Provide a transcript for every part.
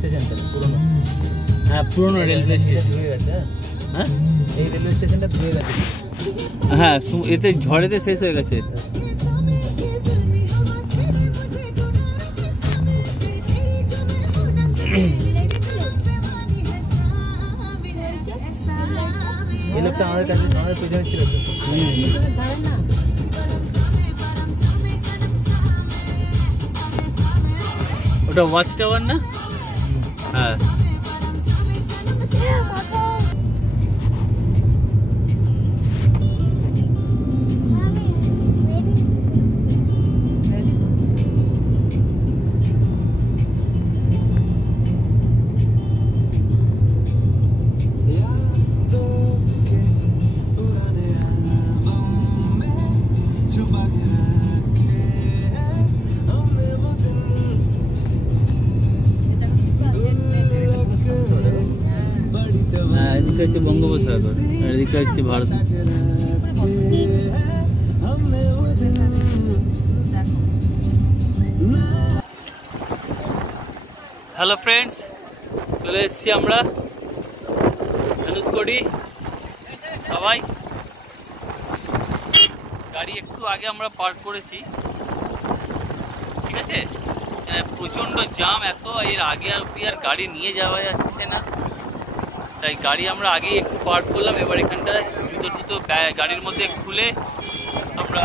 স্টেশনটা পুরনো। হ্যাঁ পুরনো রেলওয়ে স্টেশন ধুয়ে গেছে। হ্যাঁ এই রেলওয়ে স্টেশনটা ধুয়ে গেছে। হ্যাঁ এতে ঝড়েতে শেষ হয়ে গেছে। এই লোকটা আমাদের কাছে আমাদের পেছনে ছিল তো। ওটা ওয়াচ টাওয়ার না? হ্যাঁ এদিকে হচ্ছে বঙ্গোপসাগর আর এদিকে হচ্ছে ভারত। হ্যালো ফ্রেন্ডস, চলে এসেছি আমরা ধনুষকোটি। সবাই গাড়ি একটু আগে আমরা পার্ক করেছি, ঠিক আছে। প্রচণ্ড জাম, এত এর আগে আর অব্দি আর গাড়ি নিয়ে যাওয়া যাচ্ছে না, তাই গাড়ি আমরা আগেই একটু পার্ক করলাম। এবার এখানটায় জুতো টুতো গাড়ির মধ্যে খুলে আমরা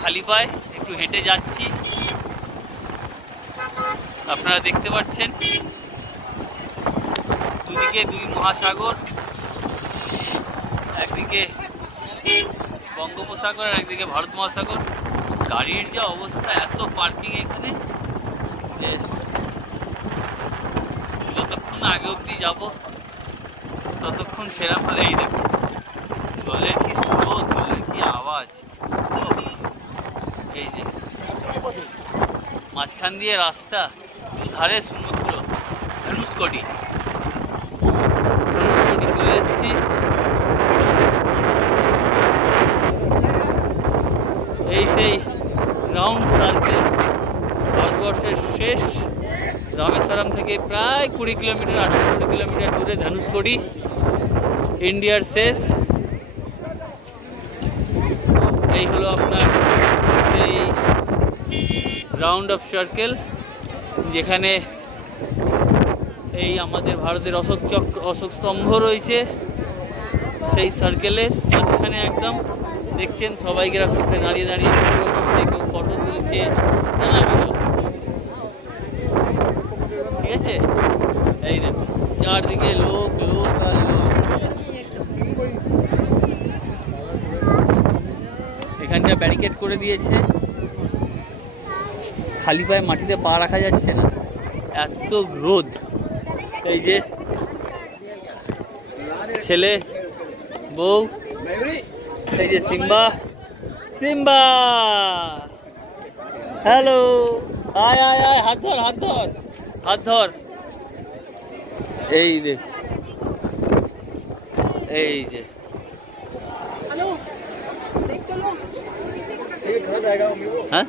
খালি পায়ে একটু হেঁটে যাচ্ছি। আপনারা দেখতে পাচ্ছেন দুদিকে দুই মহাসাগর, একদিকে বঙ্গোপসাগর আর একদিকে ভারত মহাসাগর। গাড়ির যা অবস্থা, এত পার্কিং এখানে যে যতক্ষণ আগে অবধি যাবো ততক্ষণ সেরকম হলে। এই দেখুন জলের কি স্রোত, জলের কি আওয়াজ। এই যে মাঝখান দিয়ে রাস্তা, দুধারে সমুদ্র। ধনুষকোটি চলে এসেছি। এই সেই রাউন্ড সার্কেল, ভারতবর্ষের শেষ রামেশ্বরম থেকে প্রায় 20 কিলোমিটার 18 কিলোমিটার দূরে ধনুষকোটি, ইন্ডিয়ার শেষ। এই হলো আপনার সেই রাউন্ড অফ সার্কেল, যেখানে এই আমাদের ভারতের অশোক স্তম্ভ রয়েছে। সেই সার্কেলের মাঝখানে একদম দেখছেন সবাই কিরকম দাঁড়িয়ে দাঁড়িয়ে কেউ ফটো তুলছে, নানাবিধ, ঠিক আছে। এই দেখুন চারদিকে লোক লোক আর লোক। এখানটা ব্যারিকেড করে দিয়েছে, খালি পায়ে মাটিতে পা রাখা যাচ্ছে না, এত রোদ। এই যে ছেলে বউ, এই যে সিম্বা সিম্বা, হ্যালো, আয় আয় আয়, হাত ধর হাত ধর হাত ধর। এই দেখ, এই যে হ্যাঁ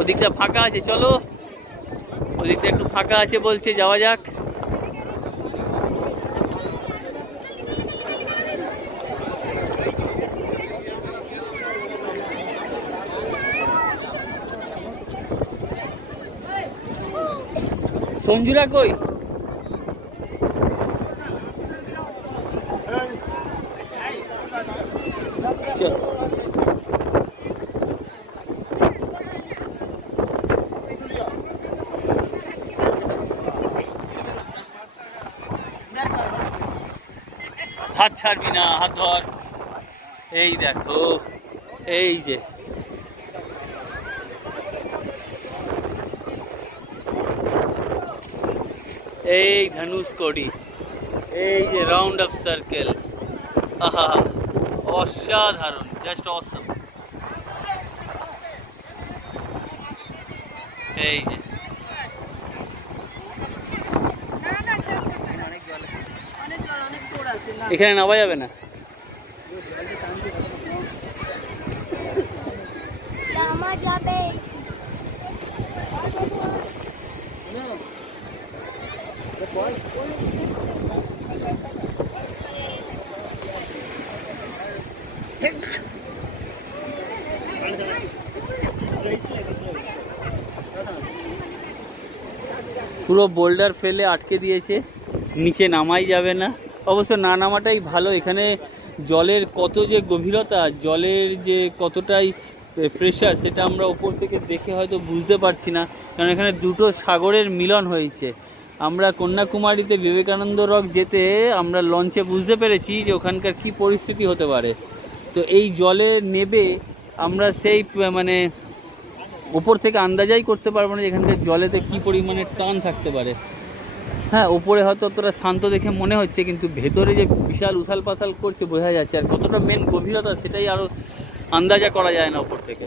ওদিকটা ফাঁকা আছে, চলো ওদিকটা একটু ফাঁকা আছে বলছে, যাওয়া যাক। সঞ্জুরা কই? চল হাত ছাড়বি না, হাত ধর। এই দেখো, এই যে এই ধনুষকোটি, এই যে রাউন্ড অফ সার্কেল। আহা, অসাধারণ, জাস্ট অসম। এই যে এখানে নামা যাবে না। পুরো বোল্ডার ফেলে আটকে দিয়েছে, নিচে নামাই যাবে না। অবশ্য না নামাটাই ভালো। এখানে জলের কত যে গভীরতা, জলের যে কতটাই প্রেশার, সেটা আমরা ওপর থেকে দেখে হয়তো বুঝতে পারছি না, কারণ এখানে দুটো সাগরের মিলন হয়েছে। আমরা কন্যাকুমারীতে বিবেকানন্দ রক যেতে আমরা লঞ্চে বুঝতে পেরেছি যে ওখানকার কি পরিস্থিতি হতে পারে। তো এই জলে নেবে আমরা সেই মানে ওপর থেকে আন্দাজাই করতে পারবো না যে এখানকার জলেতে কি পরিমাণে টান থাকতে পারে। হ্যাঁ, ওপরে হয়তো অতটা শান্ত দেখে মনে হচ্ছে, কিন্তু ভেতরে যে বিশাল উথাল পাথাল করছে বোঝা যাচ্ছে। আর কতটা মেন গভীরতা সেটাই আরও আন্দাজা করা যায় না ওপর থেকে।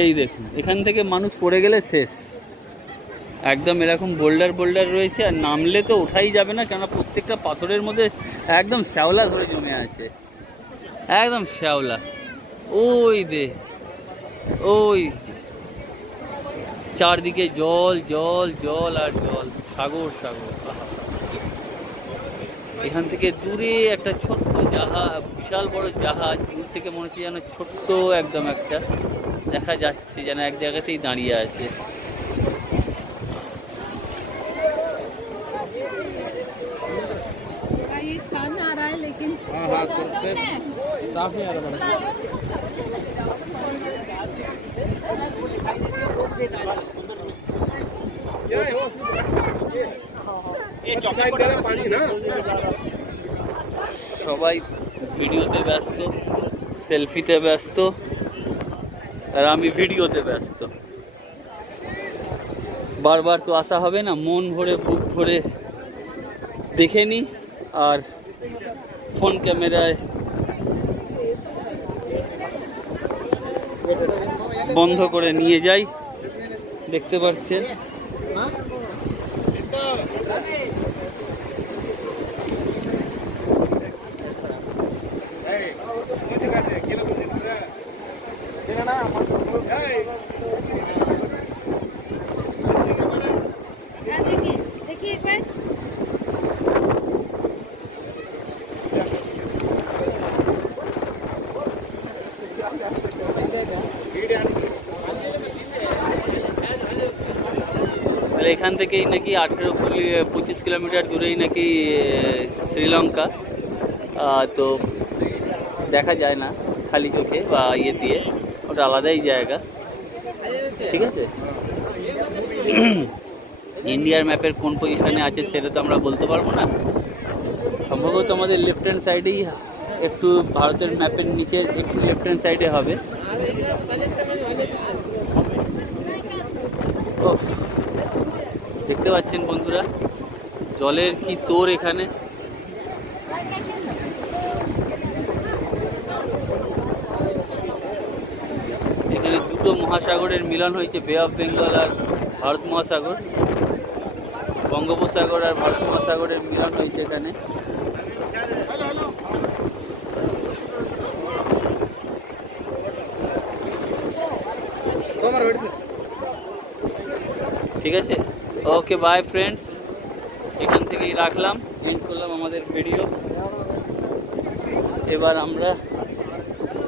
এই দেখুন, এখান থেকে মানুষ পড়ে গেলে শেষ। একদম এরকম বোল্ডার বোল্ডার রয়েছে, আর নামলে তো ওঠাই যাবে না, কেননা প্রত্যেকটা পাথরের মধ্যে একদম শ্যাওলা ধরে জমে আছে, একদম শ্যাওলা। ওই দে, ওই চারদিকে জল জল জল আর জল, সাগর সাগর। এখান থেকে দূরে একটা ছোট্ট জাহাজ, বিশাল বড় জাহাজ, দূর থেকে মনে হচ্ছে যেন ছোট্ট একদম একটা দেখা যাচ্ছে, যেন এক জায়গাতেই দাঁড়িয়ে আছে। সবাই ভিডিওতে ব্যস্ত, সেলফিতে ব্যস্ত, আর আমি ভিডিওতে ব্যস্ত। বারবার তো আসা হবে না, মন ভরে বুক ভরে দেখে নি, আর ফোন ক্যামেরায় বন্ধ করে নিয়ে যাই। দেখতে পাচ্ছেন এখান থেকেই নাকি 18-25 কিলোমিটার দূরেই নাকি শ্রীলঙ্কা। তো দেখা যায় না খালি চোখে বা ইয়ে দিয়ে, ওটা আলাদাই জায়গা। ঠিক আছে, ইন্ডিয়ার ম্যাপের কোন পজিশনে আছে সেটা তো আমরা বলতে পারবো না। সম্ভবত আমাদের লেফট হ্যান্ড সাইডেই, একটু ভারতের ম্যাপের নিচের একটু লেফট হ্যান্ড সাইডে হবে। দেখতে পাচ্ছেন বন্ধুরা জলের কি তোর এখানে। এখানে দুটো মহাসাগরের মিলন হয়েছে, বে অফ বেঙ্গল আর ভারত মহাসাগর, বঙ্গোপসাগর আর ভারত মহাসাগরের মিলন হয়েছে এখানে। ঠিক আছে, ওকে বাই ফ্রেন্ডস, এখান থেকেই রাখলাম, এন্ড করলাম আমাদের ভিডিও। এবার আমরা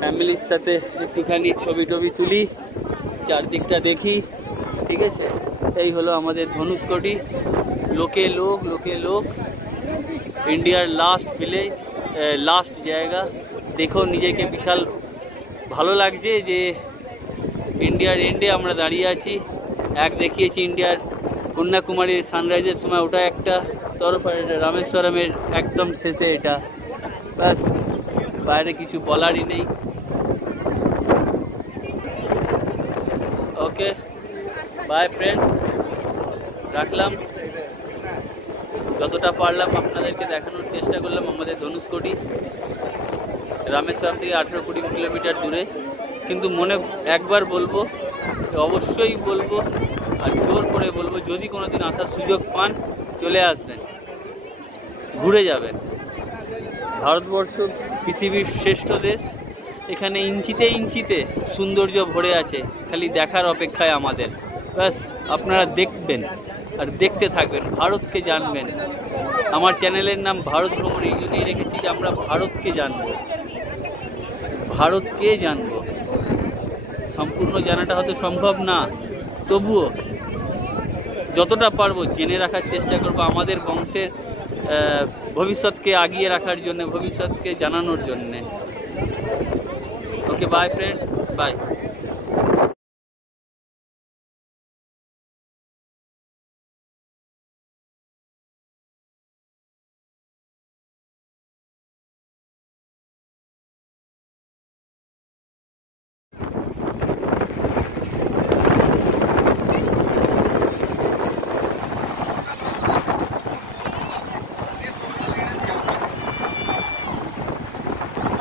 ফ্যামিলির সাথে একটুখানি ছবি টবি তুলি, চারদিকটা দেখি। ঠিক আছে, এই হলো আমাদের ধনুষকোটি। লোকে লোক, লোকে লোক, ইন্ডিয়ার লাস্ট ভিলেজ, লাস্ট জায়গা। দেখো নিজেকে বিশাল ভালো লাগছে যে ইন্ডিয়ার এন্ডে আমরা দাঁড়িয়ে আছি। এক দেখিয়েছি ইন্ডিয়ার কন্যাকুমারীর সানরাইজের সময়, ওটা একটা তরফ, আর রামেশ্বরমের একদম শেষে এটা। ব্যাস, বাইরে কিছু বলারই নেই। ওকে বাই ফ্রেন্ডস, রাখলাম। যতটা পারলাম আপনাদেরকে দেখানোর চেষ্টা করলাম আমাদের ধনুষকোটি, রামেশ্বরম থেকে 18-20 কিলোমিটার দূরে। কিন্তু মনে একবার বলবো, অবশ্যই বলবো, আর জোর করে বলবো, যদি কোনোদিন আসার সুযোগ পান চলে আসবেন, ঘুরে যাবেন। ভারতবর্ষ পৃথিবীর শ্রেষ্ঠ দেশ, এখানে ইঞ্চিতে ইঞ্চিতে সৌন্দর্য ভরে আছে, খালি দেখার অপেক্ষায় আমাদের। ব্যাস আপনারা দেখবেন আর দেখতে থাকবেন, ভারতকে জানবেন। আমার চ্যানেলের নাম ভারত ভ্রমণ এই জন্যই রেখেছি যে আমরা ভারতকে জানবো, ভারতকে জানবো। সম্পূর্ণ জানাটা হয়তো সম্ভব না, তবুও যতটা পারবো জেনে রাখার চেষ্টা করবো, আমাদের বংশের ভবিষ্যৎকে আগিয়ে রাখার জন্য, ভবিষ্যৎকে জানানোর জন্যে। ওকে, বাই ফ্রেন্ডস, বাই।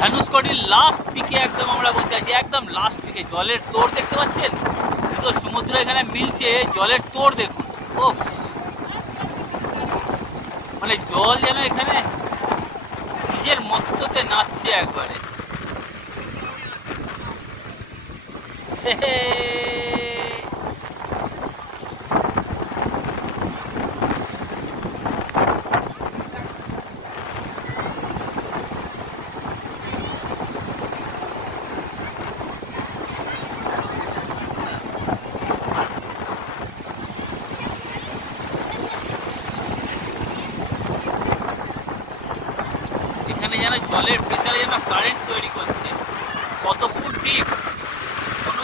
ধনুষকোটির লাস্ট পিকে একদম আমরা বসে আছি, একদম লাস্ট পিকে। জলের তোড় দেখতে পাচ্ছেন, পুরো সমুদ্র এখানে মিলছে, জলের তোড় দেখুন। ও মানে জল যেন এখানে নিজের মত্ততে নাচছে একবারে। এখানে যেন জলের প্রেসারে যেন কারেন্ট তৈরি করছে। কত ফুট ডিপ কোনো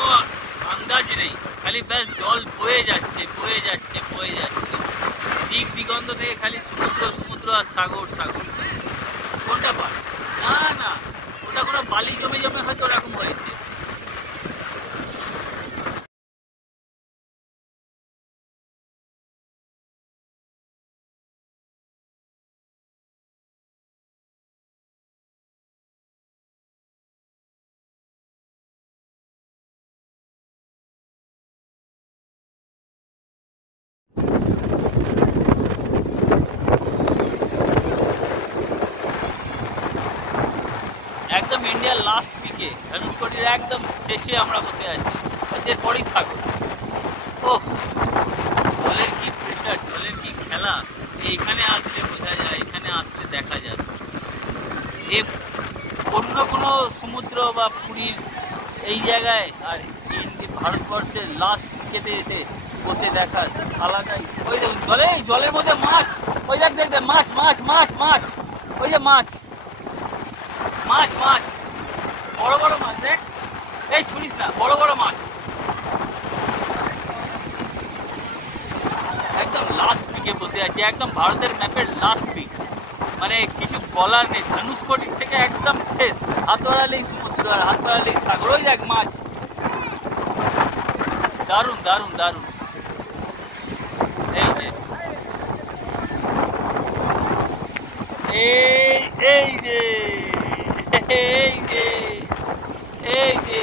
আন্দাজ নেই, খালি ব্যাস জল বয়ে যাচ্ছে, বয়ে যাচ্ছে, বয়ে যাচ্ছে। দিক দিগন্ত থেকে খালি সমুদ্র, সমুদ্র আর সাগর, সাগর। কোনটা পার? না না, ওটা কোনো বালি জমে জমে হয়তো ওরকম হয়েছে। একদম ইন্ডিয়ার লাস্ট পিকে, ধনুষকোটির একদম শেষে আমরা বসে আছি, এরপরই সাগর। ওহ, জলের কি প্রেশার, জলের কি খেলা, এইখানে আসলে বোঝা যায়, এখানে আসলে দেখা যাবে। এ অন্য কোনো সমুদ্র বা পুরীর এই জায়গায় আর ভারতবর্ষের লাস্ট পিকেতে এসে বসে দেখার আলাদাই। ওই দেখুন জলে, জলের মধ্যে মাছ, ওই দেখ দেখ দেখ, মাছ মাছ মাছ মাছ, ওই যে মাছ মাছ মাছ, বড় বড় মাছ দেখ, এই ছুড়িস না, বড় বড় মাছ। একদম লাস্ট পিকে বসে আছি, একদম ভারতের ম্যাপের লাস্ট পিক, মানে কিছু বলার নেই। ধনুষকোটির থেকে একদম শেষ, হাত বাড়ালেই সমুদ্র আর হাত বাড়ালেই সাগর। ওই দেখ মাছ, দারুণ দারুণ দারুণ। এই যে এই যে এই যে এই যে